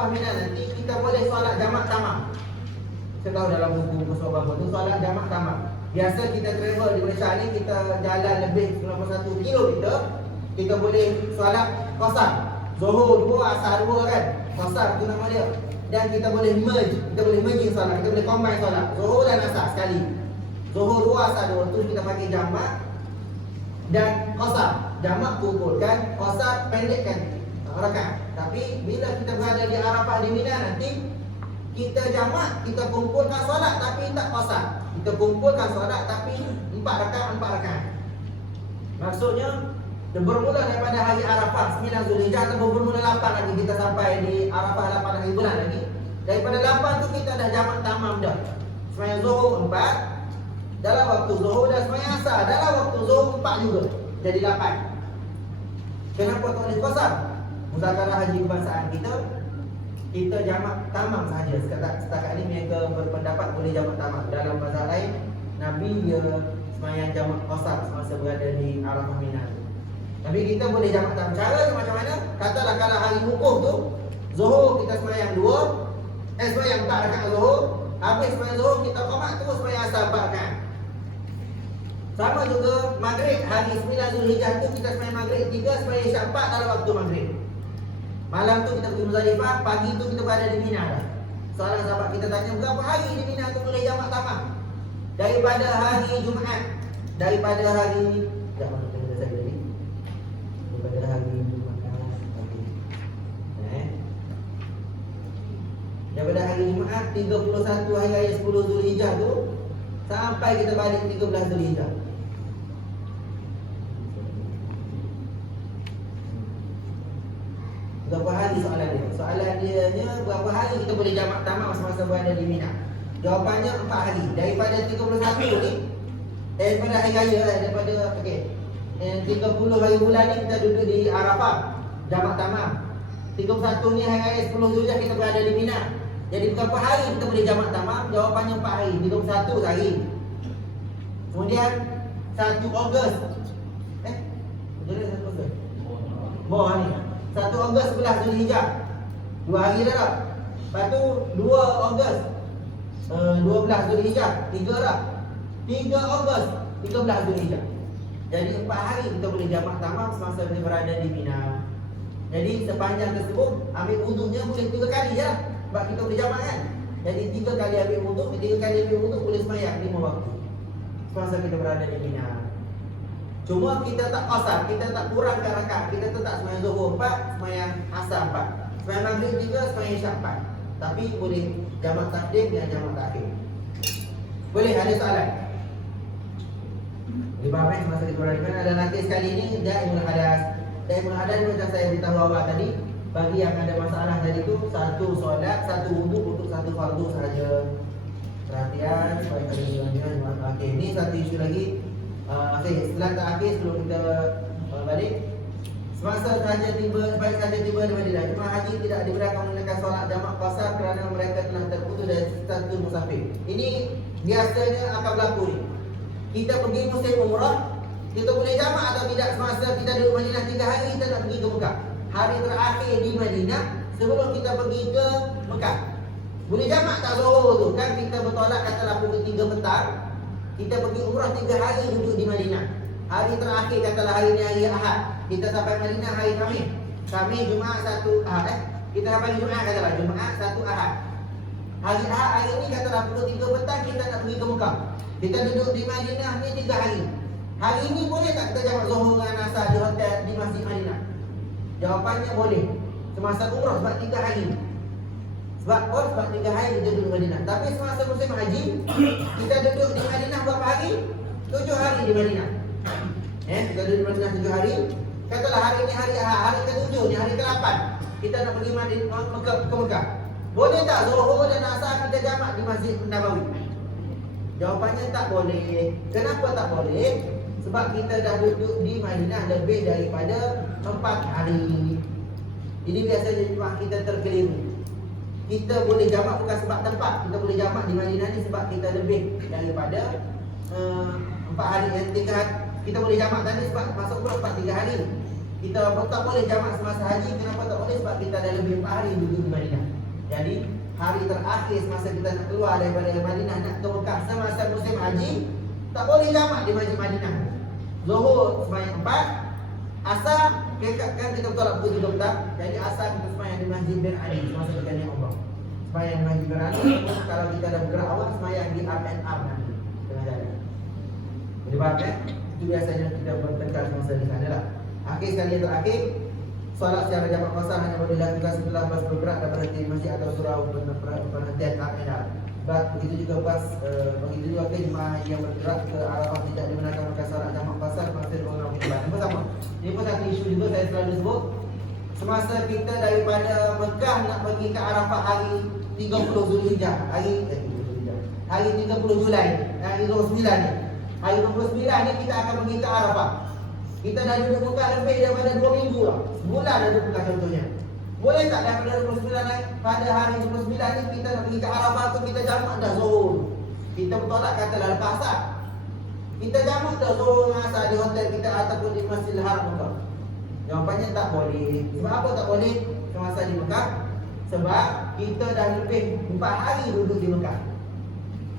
Arafah Mina nanti kita boleh solat jamak tamam. Saya tahu dalam buku sobat tu solat jamak tamam. Biasa kita travel di Malaysia ni, kita jalan lebih 91 kilo kita boleh solat qasar. Zuhur 2, asar 2 kan. Qasar tu nama dia. Dan kita boleh merge, kita boleh merging solat, kita boleh combine solat Zuhur dan asar sekali. Zuhur 2, asar 2 tu kita pakai jamak dan qasar. Jamak kumpulkan, qasar pendekkan rakaat. Tapi bila kita berada di Arafah di Mina nanti, kita jamak, kita kumpulkan solat tapi tak qasar. Kita kumpulkan solat tapi 4 rakaat. Maksudnya bermula daripada hari Arafah 9 Zulhijjah atau bermula 8 lagi kita sampai di Arafah 8 hari bulan lagi. Daripada 8 tu kita dah jamak tamam dah. Sembahyang Zuhur 4 dalam waktu Zuhur dan sembahyang Asar dalam waktu Zuhur 4 juga. Jadi 8. Kenapa tak boleh qasar? Muzakarah haji kebangsaan kita jamak tamam sahaja. Setakat ni mereka berpendapat boleh jamak tamam. Dalam mazhab lain Nabi dia sembahyang jamak qasar semasa berada di Arafah Mina. Tapi kita boleh jamak tamam. Cara macam mana? Katalah kalau hari wukuf tu Zuhur kita sembahyang 4 rakaat Zuhur. Habis sembahyang Zuhur kita qomat terus sembahyang Asar 4 rakaat. Sama juga Maghrib hari 9 Zulhijjah tu kita sembahyang Maghrib 3, sembahyang Isyak 4 dalam waktu Maghrib. Malam tu kita pergi Muzdalifah, pagi tu kita berada di Mina dah. Soalan sahabat kita tanya berapa hari di Mina tu boleh jamak tamam? Daripada hari Jumaat, daripada hari Jumaat daripada hari Jumaat 31 hari raya 10 Zulhijjah tu sampai kita balik 13 Zulhijjah. Berapa hari soalan dia? Soalan dia nya berapa hari kita boleh jamak tamam semasa berada di Mina? Jawapannya 4 hari. Daripada 31 ni daripada hari raya daripada 30 hari bulan ni kita duduk di Arafah jamak tamam. 31 ni hari raya 10 Zulhijjah kita berada di Mina. Jadi berapa hari kita boleh jamak tamam? Jawapannya 4 hari. 31 hari. Kemudian 1 Ogos. Betul tak 1 Ogos? Boh ni. 1 Ogos 11 Zulhijjah. 2 hari dah tak? Lepas tu 2 Ogos 12 Zulhijjah. 3 dah. 3 Ogos 13 Zulhijjah. Jadi 4 hari kita boleh jamak tamam semasa kita berada di Mina. Jadi sepanjang tersebut ambil wuduknya boleh 3 kali je lah. Sebab kita boleh jamak kan. Jadi 3 kali ambil wuduk, 3 kali ambil wuduk boleh sembahyang 5 waktu semasa kita berada di Mina. Cuma kita tak qasar, kita tak kurangkan rakaat. Kita tetap sembahyang Zuhur 4, sembahyang Asar 4, sembahyang Maghrib 3, sembahyang Isyak 4. Tapi boleh jamak takdim dan jamak takhir. Boleh ada soalan? Boleh faham semasa kita berada di mana? Dan nanti sekali ini Daimul Hadas. Daimul Hadas macam saya beritahu awal tadi, bagi yang ada masalah tadi tu, 1 solat, 1 wuduk untuk 1 fardu sahaja. Perhatian supaya kalian jangan. Okey, ni satu isu lagi. Setelah terakhir sebelum kita balik, semasa sahaja tiba di Madinah, jemaah haji tidak dibenarkan menunaikan solat jamak qasar kerana mereka telah terputus dari status musafir. Ini biasanya akan berlaku ni. Kita pergi musim umrah, kita boleh jamak atau tidak semasa kita duduk Madinah 3 hari kita nak pergi ke Mekah. Hari terakhir di Madinah sebelum kita pergi ke Mekah. Boleh jamak tak Zuhur tu? Kan kita bertolak katalah pukul 3 petang. Kita pergi umrah 3 hari duduk di Madinah. Hari terakhir katalah hari ni hari Ahad. Kita sampai Madinah hari Khamis. Khamis, Jumaat, Sabtu, Ahad. Kita sampai Jumaat katalah Jumaat, Sabtu, Ahad. Hari Ahad hari ni katalah pukul 3 petang kita nak pergi ke Mekah. Kita duduk di Madinah ni 3 hari. Hari ni boleh tak kita jamak Zuhur dengan Asar di hotel di Masjid Madinah? Jawapannya boleh. Semasa umrah sebab 3 hari. Sebab 3 hari kita duduk di Madinah. Tapi semasa musim haji kita duduk di Madinah berapa hari? 7 hari di Madinah. Kita duduk di Madinah 7 hari. Katalah hari ni hari Ahad, hari ke-7 ni, hari ke-8 kita nak pergi Madinah ke Mekah. Boleh tak Zuhur dan Asar kita jamak di Masjid Nabawi? Jawapannya tak boleh. Kenapa tak boleh? Sebab kita dah duduk di Madinah lebih daripada 4 hari. Ini biasanya jemaah kita terkeliru. Kita boleh jamak bukan sebab tempat. Kita boleh jamak di Madinah ni sebab kita lebih daripada 4 hari. Yang 3 hari kita boleh jamak tadi sebab masuk umrah 3 hari. Kita tak boleh jamak semasa haji. Kenapa tak boleh? Sebab kita ada lebih 4 hari duduk di Madinah. Jadi hari terakhir semasa kita nak keluar daripada Madinah nak ke Mekah semasa musim haji, tak boleh jamak di Masjid Madinah. Zuhur sembahyang 4, asar kan kita tolak pukul 3 petang. Jadi asar kita sembahyang di Masjid bin Ali semasa kita naik umrah. Sembahyang di Masjid bin Ali. Kalau kita dah bergerak awal, sembahyang di R&R nanti tengah jalan. Boleh faham kan? Itu biasanya kita bertekad semasa di sana lah. Akhir sekali yang terakhir, solat secara jamak qasar hanya boleh dilakukan setelah bas bergerak dan berhenti di masjid atau surau perhentian R&R. Begitu juga begitu juga ke jemaah yang bergerak ke Arafah tidak dibenarkan melakukan solat jamak qasar masa orang berlebaran. Ini sama. Ini pun satu isu juga saya selalu sebut. Semasa kita daripada Mekah nak pergi ke Arafah hari 30 Zulhijjah, hari 30 Julai, hari 29 ni. Hari 29 ni kita akan pergi ke Arafah. Kita dah duduk Mekah lebih daripada 2 minggu lah. Sebulan dah duduk Mekah contohnya. Boleh tak daripada 29 ni, pada hari 29 ni kita nak pergi ke Arafah tu kita jamak dah zuhur. Kita bertolak katalah lepas asar. Kita jamak dah zuhur dengan asar di hotel kita ataupun di Masjidil Haram Mekah. Jawapannya tak boleh. Sebab apa tak boleh semasa di Mekah? Sebab kita dah lebih 4 hari duduk di Mekah.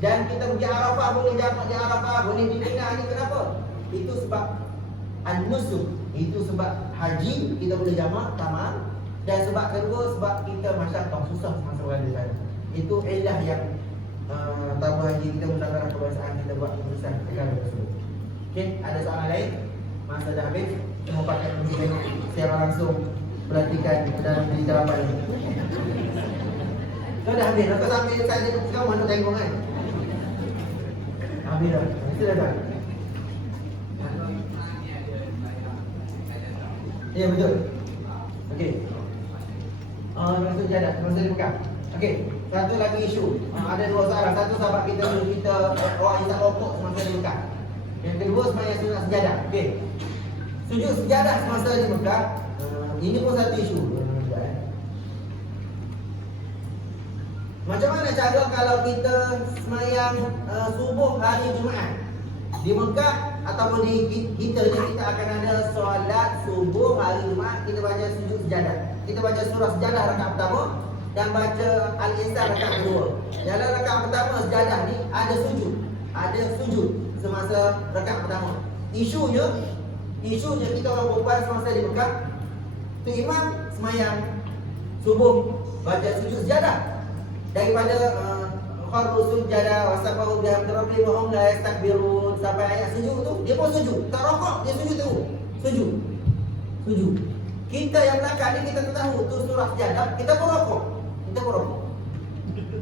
Dan kita pergi Arafah boleh jamak di Arafah, boleh di Mina. Ni kenapa? Itu sebab An-Nusuk. Itu sebab haji kita boleh jamak tamam. Dan sebab kedua sebab kita masyarakat susah semasa berada di sana. Itu ilah yang tamu haji kita menggunakan kebiasaan kita buat keputusan perkara tersebut. Okey, ada soalan lain? Masa dah habis. Semua pakai pergi tengok secara langsung perhatikan dalam diri jawapan ini. Kau dah habis. Kau sampai saya kau mana tengok kan? Habis dah. Silakan. Ya betul. Okey. Maksud jadah, maksud bukan. Okey, satu lagi isu. Ada dua soalan. Satu sahabat kita orang isap rokok semasa di Mekah. Yang kedua sebenarnya sunat sejadah. Okey. Sujud sejadah semasa di Mekah. Ini pun satu isu. Macam mana cara kalau kita semayang subuh hari Jumaat di Mekah ataupun di kita akan ada solat subuh hari Jumaat, kita baca sujud sejadah. Kita baca surah sejadah rakaat pertama dan baca Al-Insan rakaat kedua. Dalam rakaat pertama sejadah ni ada sujud semasa rakaat pertama. Isunya kita orang perempuan semasa di Mekah tu imam semayang subuh baca sujud sejadah daripada kharru sujada wasafahu bihamdi rabbihim wa hum la yastakbirun sampai ayat sujud tu dia pun sujud, tak rokok dia sujud tu. Sujud. Kita yang belakang ni kita tak tahu tu surah sejadah, kita pun rokok.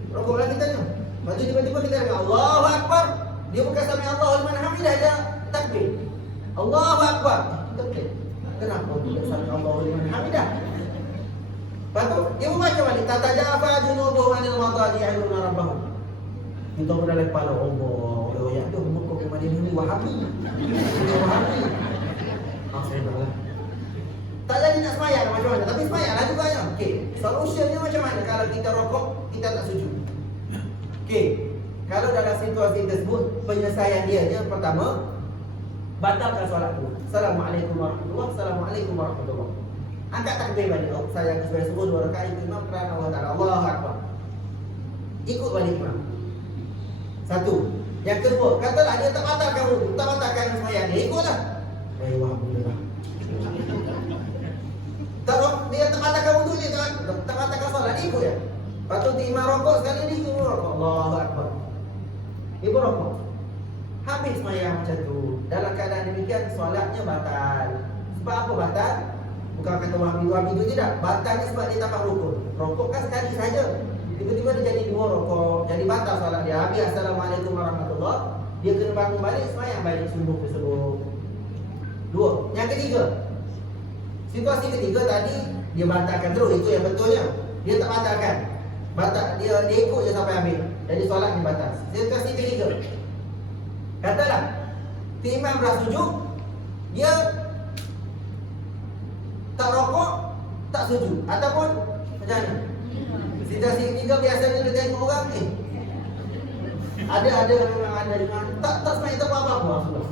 Rokok lah kita ni. Lepas tu tiba-tiba kita dengar Allahu Akbar. Dia bukan sami Allahu liman hamidah, dia takbir. Allahu Akbar. Kita boleh. Kenapa tidak sami Allahu liman hamidah? Lepas tu dia membaca balik tatajafa junubuhum anil madaji ya'duna rabbahum. Kita pun dalam kepala Allah yang tu muka ke Madinah ni Wahabi. Alhamdulillah. Tak jadi nak semayang macam mana, tapi semayanglah juga ya. Okey, solusinya macam mana kalau kita rokok, kita tak sujud? Okey, kalau dalam situasi tersebut penyelesaian dia yang pertama batalkan solat tu. Assalamualaikum warahmatullahi wabarakatuh. Angkat takbir balik. Saya sudah sebut 2 rakaat ikut imam kerana Allah Ta'ala. Allahu Akbar. Ikut balik imam. Satu. Yang kedua, katalah dia tak batalkan wudu, tak batalkan sembahyang dia, ikutlah. Alhamdulillah. Dia tak batalkan wudu, dia tak batalkan solat, dia ikut ya. Patut imam rokok sekali dia ikut rokok. Allahu Akbar. Dia pun rokok. Habis sembahyang macam tu. Dalam keadaan demikian solatnya batal. Sebab apa batal? Bukan kata wahabi itu tidak. Batalnya sebab dia tak rokok. Rokok kan sekali saja. Tiba-tiba dia jadi 2 rokok. Jadi batal solat dia. Habis Assalamualaikum warahmatullahi. Dia kena bangun balik, sembahyang balik subuh tersebut. 2. Yang ketiga. Situasi ketiga tadi dia batalkan terus, itu yang betulnya. Dia tak batalkan. Dia ikut je sampai habis. Jadi solat ni batal. Situasi ketiga. Katalah imam dah sujud, dia tak rokok, tak sujud. Ataupun macam mana? Situasi ketiga biasanya dia tengok orang ni. Ada memang ada tak semai tak apa-apa sudah.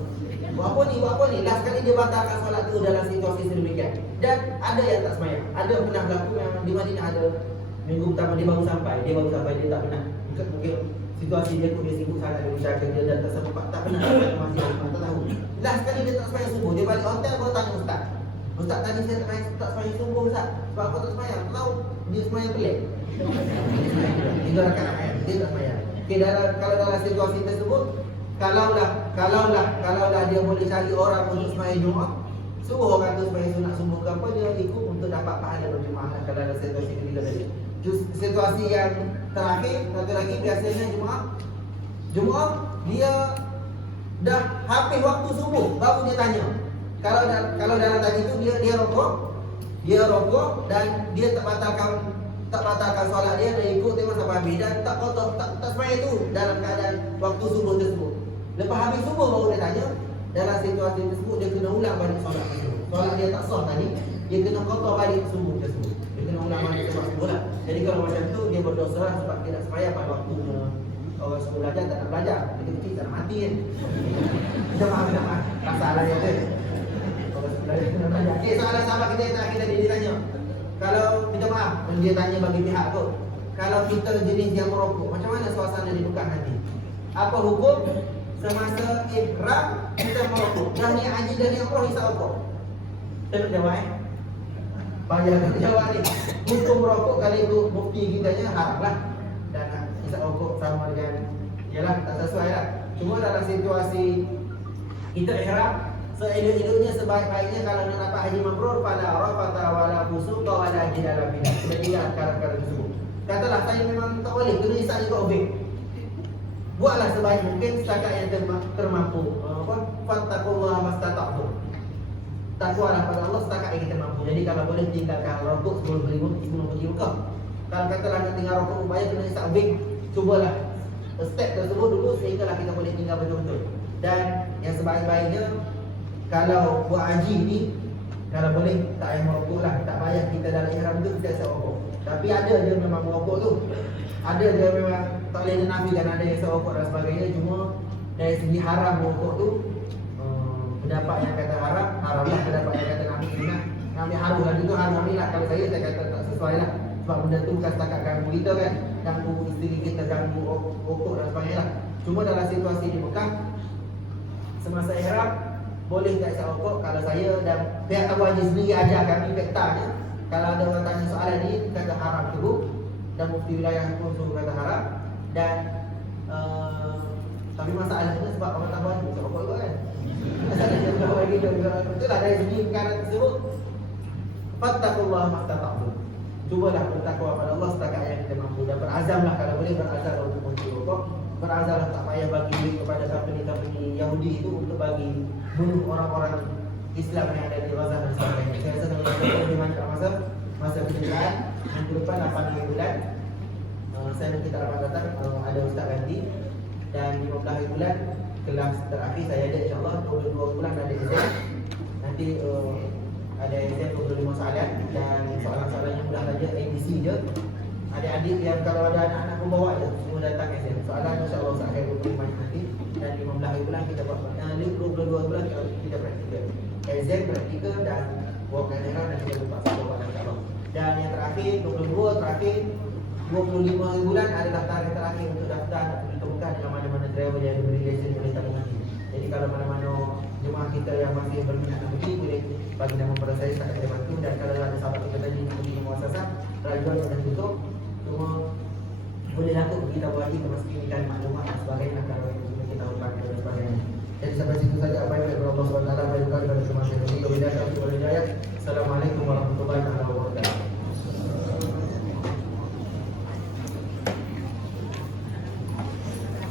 buat apa ni. Last kali dia batalkan solat tu dalam situasi sedemikian. Dan ada yang tak semayang. Ada pernah berlaku yang di Madinah ada minggu pertama dia baru sampai, dia tak pernah. Mungkin situasi dia tu dia sibuk sangat dengan usaha kerja dan tak sempat, tak pernah sampai ke masjid, tak tahu. Last kali dia tak semayang subuh, dia balik hotel baru tanya ustaz. Ustaz tadi saya tak semayang subuh ustaz. Sebab apa tak semayang? Tahu dia semayang pelik. 3 rakaat dia tak semayang. Okay, kalau dalam situasi tersebut, kalaulah dia boleh cari orang untuk semayang Jumaat, suruh orang tu semayang sunat subuh ke apa, dia ikut untuk dapat pahala berjemaah kalau dalam situasi ketiga tadi. Situasi yang terakhir, satu lagi biasanya Jumaat dia dah habis waktu subuh baru dia tanya. Kalau dalam tadi tu dia rokok dan dia tak batalkan solat dia ikut tengok sampai habis dan tak semayang tu dalam keadaan waktu subuh tersebut. Lepas habis subuh baru dia tanya. Dalam situasi tersebut dia kena ulang balik solat tersebut. Solat dia tak sah tadi, dia kena kotor balik subuh tersebut. Dia kena ulang balik solat subuh lah. Jadi kalau macam tu dia berdosa lah sebab dia tak semayang pada waktunya. Orang suruh belajar tak nak belajar, dia kecil tak nak mati kan. Minta maaf, masalah dia tu. Orang suruh belajar kena belajar. Okay, soalan sahabat kita yang terakhir tadi dia tanya, kalau minta maaf, dia tanya bagi pihak tu, kalau kita jenis yang merokok, macam mana suasana di Mekah nanti? Apa hukum semasa ihram kita merokok? Dah niat haji dan niat umrah hisap rokok. Saya nak jawab Payah nak jawab ni. Hukum merokok kali itu bukti kitanya haram lah. Dan hisap rokok sama dengan, yalah tak sesuai lah. Cuma dalam situasi kita ihram, seelok-eloknya sebaik-baiknya kalau nak dapat haji mabrur, fala rafata wala fusuqa wala jidala fihi. Sudah tidak perkara tersebut. Katalah saya memang tak boleh, kena hisap juga obeng. Buatlah sebaik mungkin setakat yang termampu. Fattaqullaha mastata'tum. Takwalah pada Allah setakat yang kita mampu. Jadi kalau boleh tinggalkan rokok sebelum pergi Mekah. Kalau katalah nak tinggal rokok upaya kena hisap obeng, cubalah step tersebut dulu sehinggalah kita boleh tinggal betul-betul. Dan yang sebaik-baiknya kalau buat haji ni, kalau boleh tak payah merokok lah. Tak payah kita dalam ihram tu kita hisap rokok. Tapi ada je memang merokok tu, ada je memang tak boleh dinafikan ada yang hisap rokok dan sebagainya. Cuma dari segi haram merokok tu, pendapat yang kata haram lah. Pendapat yang kata Nabi haram lah. Itu haram ni lah. Kalau saya kata tak sesuai lah. Sebab benda tu bukan setakat ganggu kita kan, ganggu isteri kita, ganggu rokok dan sebagainya lah. Cuma dalam situasi di Mekah semasa ihram boleh tak hisap rokok. Kalau saya dan pihak Abu Haji sendiri ajar kami faktanya, kalau ada orang tanya soalan ni kata haram tu, dan mufti wilayah pun suruh kata haram. Dan tapi masalahnya sebab orang tak boleh hisap rokok juga kan. Betul lah dari segi perkara tersebut. Fattaqullaha mastata'tum. Cubalah bertakwa pada Allah setakat yang kita mampu. Dan berazamlah kalau boleh berazam untuk mencuci rokok. Berazamlah tak payah bagi duit kepada company Yahudi itu untuk bagi bunuh orang-orang Islam yang ada di Gaza dan sebagainya. Saya rasa dalam lebih banyak masa kejuruan minggu depan 8 bulan. Saya nanti tak dapat datang, ada Ustaz Gandhi. Dan 15 bulan kelas terakhir saya ada insyaAllah 22 bulan ada exam. Nanti ada exam 25 soalan. Dan soalan-soalannya mudah saja, ABC je. Adik-adik yang kalau ada anak-anak pun bawa je, semua datang exam. Soalan insyaAllah Ustaz akan 25 nanti. Dan 15 bulan kita buat 22 bulan kita praktikal. Exam, praktikal dan work and error dan kita buat satu bulan insyaAllah. Dan yang terakhir 22 terakhir 25 bulan ada daftar yang terakhir untuk daftar ditemukan dengan mana-mana travel yang diberi lesen oleh tabungan ini. Jadi kalau mana-mana jemaah kita yang masih berminat nak pergi boleh bagi nama pada saya, tak ada bantu. Dan kalau ada sahabat kita tadi yang pergi muasasah, rajuan sudah tutup, cuma boleh lakukan kita buat lagi memastikan maklumat dan sebagainya.